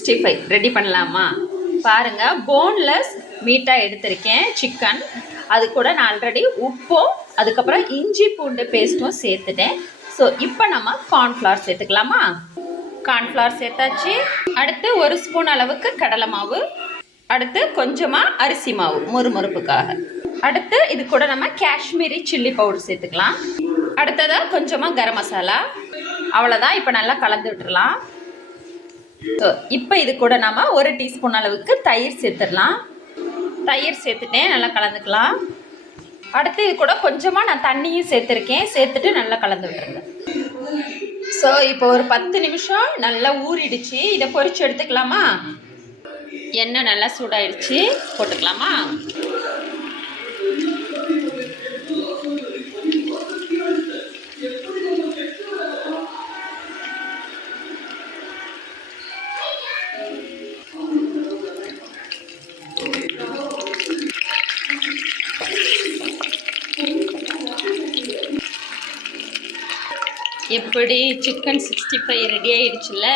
65 ready பண்ணலாமா? பாருங்கள், boneless மீட்டாக எடுத்திருக்கேன் சிக்கன். அது கூட நான் ஆல்ரெடி உப்பும் அதுக்கப்புறம் இஞ்சி பூண்டு பேஸ்ட்டும் சேர்த்துட்டேன். ஸோ இப்போ நம்ம கார்ன்ஃப்ளவர் சேர்த்துக்கலாமா? கார்ன்ஃப்ளவர் சேர்த்தாச்சு. அடுத்து 1 ஸ்பூன் அளவுக்கு கடலை மாவு, அடுத்து கொஞ்சமாக அரிசி மாவு மொறுமொறுப்புக்காக. அடுத்து இது கூட நம்ம காஷ்மீரி சில்லி பவுடர் சேர்த்துக்கலாம். அடுத்ததாக கொஞ்சமாக கரம் மசாலா. அவ்வளோதான். இப்போ நல்லா கலந்து விட்டுடலாம். ஸோ இப்போ இது கூட நம்ம 1 டீஸ்பூன் அளவுக்கு தயிர் சேர்த்துடலாம். தயிர் சேர்த்துட்டேன், நல்லா கலந்துக்கலாம். அடுத்து இது கூட கொஞ்சமாக நான் தண்ணியும் சேர்த்துருக்கேன். சேர்த்துட்டு நல்லா கலந்து விட்டுருங்க. ஸோ இப்போ ஒரு 10 நிமிஷம் நல்லா ஊறிடுச்சு. இதை பொரிச்சு எடுத்துக்கலாமா? எண்ணெய் நல்லா சூடாயிடுச்சு, போட்டுக்கலாமா? எப்படி சிக்கன் 65 ரெடி ஆயிடுச்சுல்ல?